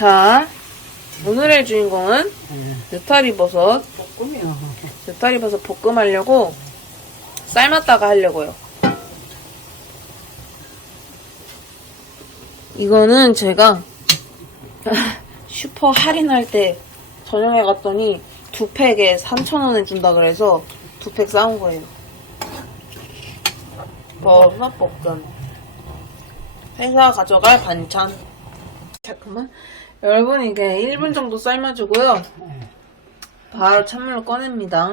자, 오늘의 주인공은 네. 느타리 버섯. 볶음이요. 느타리 버섯 볶음하려고 삶았다가 하려고요. 이거는 제가 슈퍼 할인할 때 저녁에 갔더니 두 팩에 3,000원에 준다 그래서 두 팩 싸온 거예요. 버섯 볶음. 회사 가져갈 반찬. 잠깐만. 여러분 이게 1분 정도 삶아주고요. 바로 찬물로 꺼냅니다.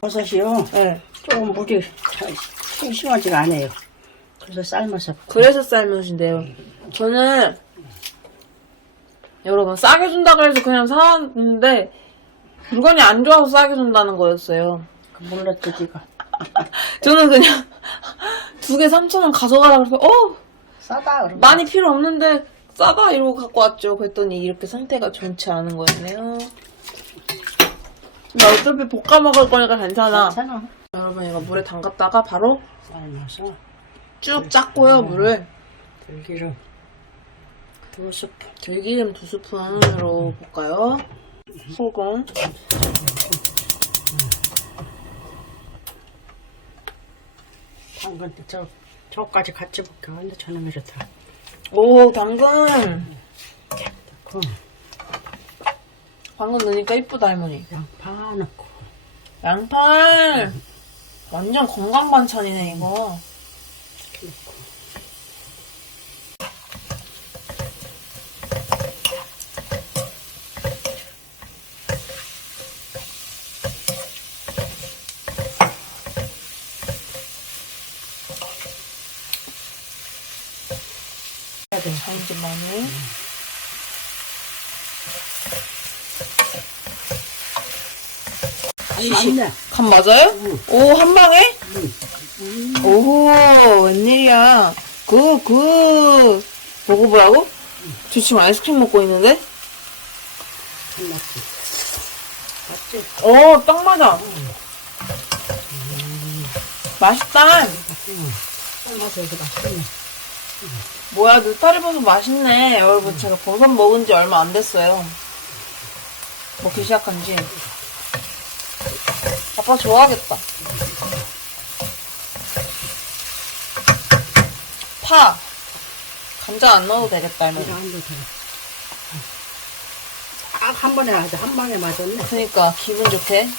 버섯이요. 네. 조금 물이 싱싱하지가 않아요. 그래서 삶아서 그래서 삶으신대요. 저는 여러분 싸게 준다 그래서 그냥 사왔는데 물건이 안 좋아서 싸게 준다는 거였어요. 그 몰랐죠, 지가. 저는 그냥 두 개 3,000원 가져가라 그래서 어 싸다, 그러면. 많이 필요 없는데 싸다 이러고 갖고 왔죠. 그랬더니 이렇게 상태가 좋지 않은 거였네요. 근데 어차피 볶아 먹을 거니까 괜찮아. 괜찮아. 여러분 이거 물에 담갔다가 바로 삶아서 쭉 짰고요 물을. 들기름 두 스푼. 들기름 두 스푼으로 볶아요. 소금. 당근, 저, 저까지 같이 볶아. 근데 저놈이 좋다. 오, 당근. 그 당근 넣으니까 이쁘다, 할머니. 양파 넣고. 양파. 완전 건강 반찬이네, 이거. 해야 돼. 다인지 마늘. 맞네. 간 맞아요? 응. 오, 한 방에? 응. 오, 웬일이야. 굿, 굿. 먹어보라고? 저 지금 아이스크림 먹고 있는데? 맞지? 오, 딱 맞아. 맛있다. 응. 삶아서 이거 맛있네. 뭐야, 느타리 버섯 맛있네. 여러분, 제가 버섯 먹은 지 얼마 안 됐어요. 먹기 시작한 지. 아빠 좋아하겠다. 파. 감자 안 넣어도 되겠다, 이거 할머니. 안 넣어도 돼. 딱한 번에 하자. 한 방에 맞았네. 그니까, 기분 좋게. 이렇게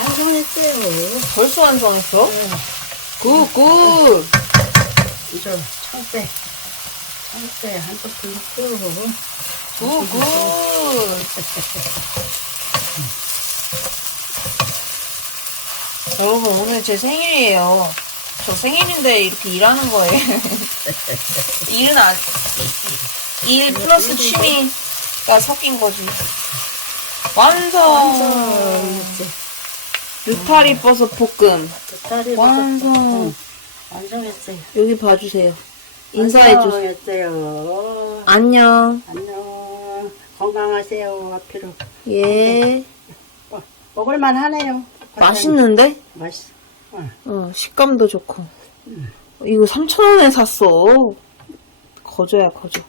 완성했어요. 벌써 완성했어? 네. 굿, 굿. 이제 청대. 청대 한 스푼 넣고. 굿, 굿. 여러분, 오늘 제 생일이에요. 저 생일인데 이렇게 일하는 거예요. 일은 안, 일 플러스 취미가 섞인 거지. 완성! 완성했지. 느타리 버섯 볶음. 딸이 완성. 완성했어요. 여기 봐주세요. 인사해주세요. 완성했어요. 안녕. 안녕. 건강하세요. 앞으로. 예. 어, 먹을만 하네요. 맛있는데? 맛있어. 어. 어, 식감도 좋고. 이거 3,000원에 샀어. 거저야, 거저.